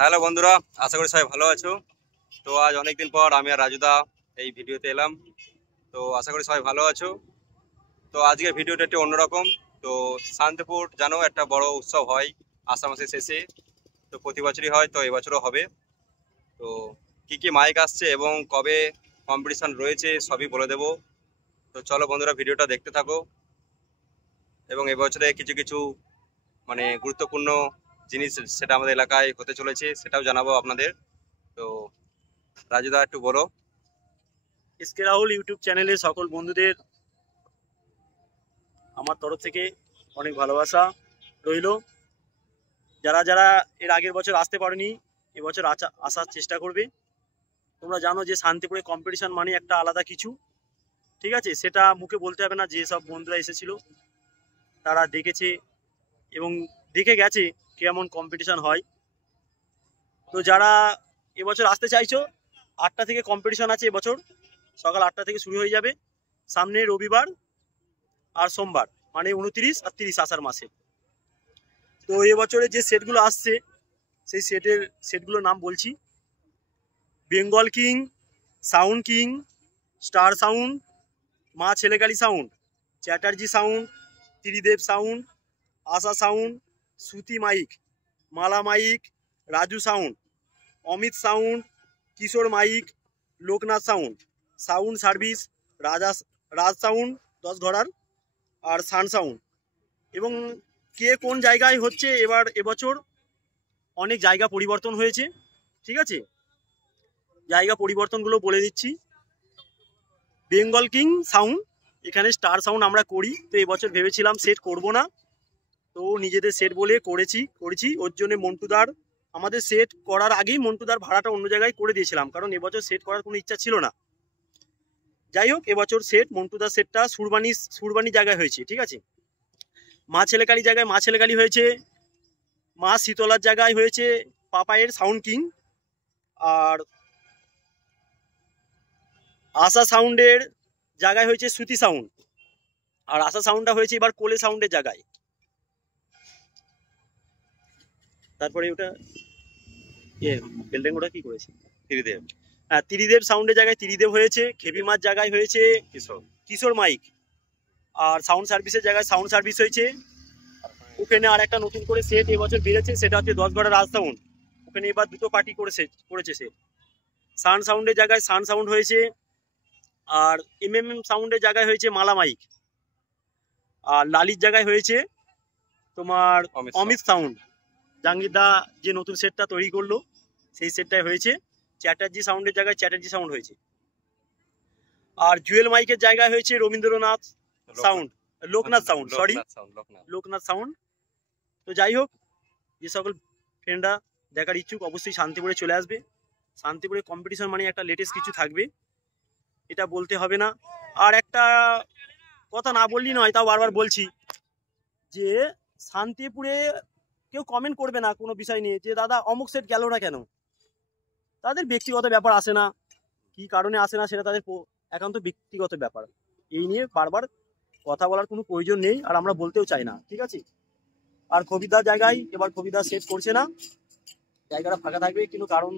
Hello বন্ধুরা, আশা করি সবাই ভালো আছো। তো আজ অনেকদিন পর আমি আর রাজুদা এই ভিডিওতে এলাম। তো আশা করি সবাই ভালো আছো। তো আজকের ভিডিওটা একটু অন্যরকম। তো শান্তিপুর জানো একটা বড় উৎসব হয় আষাঢ় মাসের শেষে। তো প্রতি বছরই হয়, তো এবছরও হবে। তো কি কি মাইক আসছে এবং কবে কম্পিটিশন রয়েছে সবই বলে দেবো। তো চলো বন্ধুরা, ভিডিওটা দেখতে থাকো এবং এবছরে কিছু কিছু গুরুত্বপূর্ণ জিনিস সেটা আমাদের এলাকায় হতে চলেছে, সেটাও জানাবো আপনাদের। তো রাজুদা একটু বলো। এসকে রাহুল ইউটিউব চ্যানেলে সকল বন্ধুদের আমার তরফ থেকে অনেক ভালোবাসা রইল। যারা যারা এর আগের বছর আসতে পারেনি এবছর আসার চেষ্টা করবে। তোমরা জানো যে শান্তিপুরে কম্পিটিশন মানে একটা আলাদা কিছু, ঠিক আছে? সেটা মুখে বলতে হবে না, যে সব বন্ধুরা এসেছিল তারা দেখেছে এবং দেখে গেছে কেমন কম্পিটিশন হয়। তো যারা এবছর আসতে চাইছো, 8টা থেকে কম্পিটিশন আছে এবছর, সকাল 8টা থেকে শুরু হয়ে যাবে। সামনে রবিবার আর সোমবার, মানে 29 আর 30 আষাঢ় মাসে। তো এবছরে যে সেটগুলো আসছে সেই সেটগুলোর নাম বলছি: Bengal king, sound king, star sound, Maa Chhelekali sound, Chatterjee sound, Tridev sound, Asha sound, Shruti mike, Mala mike, Raju sound, Amit sound, Kishore mike, Loknath sound, sound service, Raj sound 10 ঘরার, আর সান সাউন্ড। এবং কে কোন জায়গায় হচ্ছে এবছর অনেক জায়গা পরিবর্তন হয়েছে, ঠিক আছে? জায়গা পরিবর্তনগুলো বলে দিচ্ছি। বেঙ্গল কিং সাউন্ড, এখানে স্টার সাউন্ড আমরা করি। তো এবছর ভেবেছিলাম সেট করব না, তো নিজেদের সেট বলে করেছি। ওর জন্য মন্টুদার, আমাদের সেট করার আগেই মন্টুদার ভাড়াটা অন্য জায়গায় করে দিয়েছিলাম, কারণ এবছর সেট করার কোনো ইচ্ছা ছিল না। যাই হোক, এবছর সেট মন্টুদার সেটটা সুরবানি জায়গায় হয়েছে, ঠিক আছে? মা ছেলেকালী জায়গায় মা ছেলেকালী হয়েছে, মা শীতলার জায়গায় হয়েছে পাপায়ের সাউন্ড কিং, আর আশা সাউন্ডের জায়গায় হয়েছে শ্রুতি সাউন্ড, আর আশা সাউন্ডটা হয়েছে এবার কোলে সাউন্ডের জায়গায়। তারপরে ওটা বেলডেঙ্গোটা কি করেছে? ত্রিদেব। হ্যাঁ, ত্রিদেব সাউন্ডের জায়গায় ত্রিদেব হয়েছে। খেপিমার জায়গায় হয়েছে কিশোর মাইক, আর সাউন্ড সার্ভিসের জায়গায় সাউন্ড সার্ভিস হয়েছে। ওখানে আর একটা নতুন করে সেট এবছর বেড়েছে, সেটা হচ্ছে 10 ঘরের রাজ সাউন্ড। ওখানে এবার দুটো পার্টি করেছে সে। সান সাউন্ডের জায়গায় সান সাউন্ড হয়েছে, আর সাউন্ডের জায়গায় হয়েছে মালা মাইক, আর লালির জায়গায় হয়েছে তোমার অমিত সাউন্ড। জাহাঙ্গীরদা যে নতুন সেটটা তৈরি করলো সেই সেটটাই হয়েছে। চ্যাটার্জি সাউন্ডের জায়গায় চ্যাটার্জি সাউন্ড হয়েছে, আর জুয়েল মাইকের জায়গায় হয়েছে Rabindranath sound, Loknath sound, sorry, Loknath sound. তো যাই হোক, যে সকল ফ্রেন্ডরা দেখার ইচ্ছুক অবশ্যই শান্তিপুরে চলে আসবে। শান্তিপুরে কম্পিটিশন মানে একটা লেটেস্ট কিছু থাকবে, এটা বলতে হবে না। আর একটা কথা না বললেই নয়, তাও বারবার বলছি যে শান্তিপুরে কেউ কমেন্ট করবে না কোনো বিষয় নিয়ে যে দাদা অমুক সেট গেল না কেন। তাদের ব্যক্তিগত ব্যাপার আসে না, কি কারণে আসে না সেটা তাদের একান্ত ব্যক্তিগত ব্যাপার। এই নিয়ে বারবার কথা বলার কোনো প্রয়োজন নেই, আর আমরা বলতেও চাই না, ঠিক আছে? আর কবিতার জায়গায় এবার কবিতা সেট করছে না, জায়গাটা ফাঁকা থাকবে, কিন্তু কারণ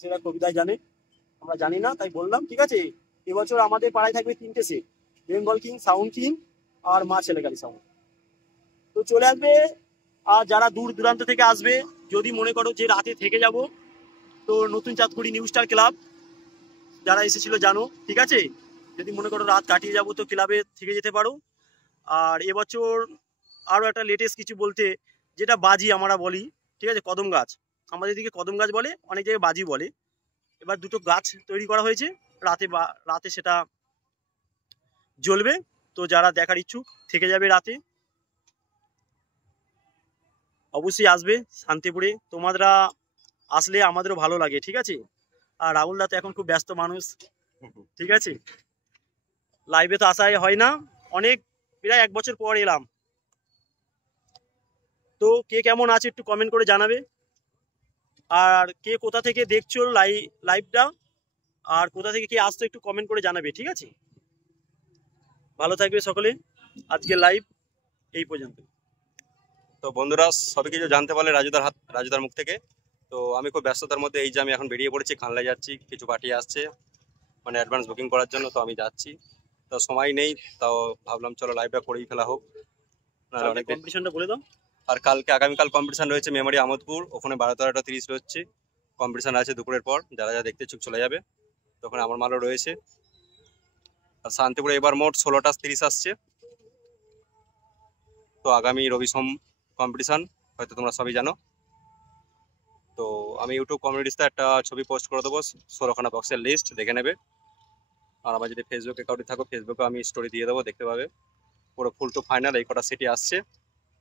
সেটা কবিতায় জানে, আমরা জানি না, তাই বললাম, ঠিক আছে? এবছর আমাদের পাড়ায় থাকবে 3টে set: Bengal king, sound king, আর মা ছেলেকালী সাউন্ড। তো চলে আসবে। আর যারা দূর দূরান্ত থেকে আসবে, যদি মনে করো যে রাতে থেকে যাব, তো নতুন চাঁদকুড়ি নিউ স্টার ক্লাব যারা এসেছিল জানো, ঠিক আছে? যদি মনে করো রাত কাটিয়ে যাবো তো ক্লাবে থেকে যেতে পারো। আর এবছর আরও একটা লেটেস্ট কিছু বলতে, যেটা বাজি আমরা বলি, ঠিক আছে? কদম গাছ, আমাদের দিকে কদম গাছ বলে, অনেক জায়গায় বাজি বলে। এবার দুটো গাছ তৈরি করা হয়েছে, রাতে সেটা জ্বলবে। তো যারা দেখার ইচ্ছুক থেকে যাবে রাতে, অবশ্যই আসবে শান্তিপুরে। তোমরা আসলে আমাদেরও ভালো লাগে, ঠিক আছে? আর রাহুল দা তো এখন খুব ব্যস্ত মানুষ, ঠিক আছে? লাইভে তো আসাই হয় না, অনেক, প্রায় 1 বছর পর এলাম। তো কে কেমন আছে একটু কমেন্ট করে জানাবে, আর কে কোথা থেকে দেখছো লাইভটা, আর কোথা থেকে কে আসতো একটু কমেন্ট করে জানাবে, ঠিক আছে? ভালো থাকবে সকলে। আজকে লাইভ এই পর্যন্ত। তো বন্ধুরা, সবই কিছু জানতে পারলে রাজুদার মুখ থেকে। তো আমি খুব ব্যস্ততার মধ্যে এই যে আমি এখন বেরিয়ে পড়েছি, খানলায় যাচ্ছি, কিছু পার্টি আসছে মানে অ্যাডভান্স বুকিং করার জন্য, তো আমি যাচ্ছি। তো সময় নেই, তাও ভাবলাম চলো লাইভটা করেই ফেলা হোক, নাহলে অনেক দিন। কম্পিটিশনটা বলে দাও। আর আগামীকাল কম্পিটিশন রয়েছে মেমারি আমোদপুর, ওখানে 12:30 হচ্ছে কম্পিটিশন আছে দুপুরের পর, যারা যারা দেখতে ইচ্ছুক চলে যাবে। তখন আমার মালও রয়েছে। আর শান্তিপুরে এবার মোট 16টা 30 আসছে। তো আগামী রবি সোম কম্পিটিশন, হয়তো তোমরা সবই জানো। তো আমি ইউটিউব কমিউনিটিতে একটা ছবি পোস্ট করে দেবো, 16খানা বক্সের লিস্ট দেখে নেবে। আর আমার যদি ফেসবুক অ্যাকাউন্টে থাকো, ফেসবুকে আমি স্টোরি দিয়ে দেবো, দেখতে পাবে। পুরো ফুল টু ফাইনাল এই কটা সিটি আসছে,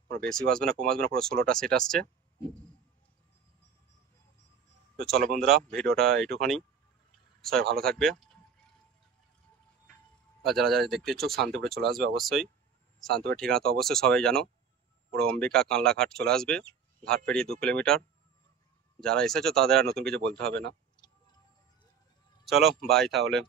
পুরো বেশিও আসবে না কম আসবে না, পুরো 16টা সেট আসছে। তো চলো বন্ধুরা, ভিডিওটা এইটুখানি, সবাই ভালো থাকবে। আর যারা যারা দেখতে ইচ্ছুক শান্তিপুরে চলে আসবে অবশ্যই। শান্তিপুরের ঠিকানা তো অবশ্যই সবাই জানো, পুরো অম্বিকা কানলা ঘাট চলে আসবে, ঘাট পেরিয়ে 2 কিলোমিটার। যারা এসেছো তাদের আর নতুন কিছু বলতে হবে না। চলো বাই তাহলে।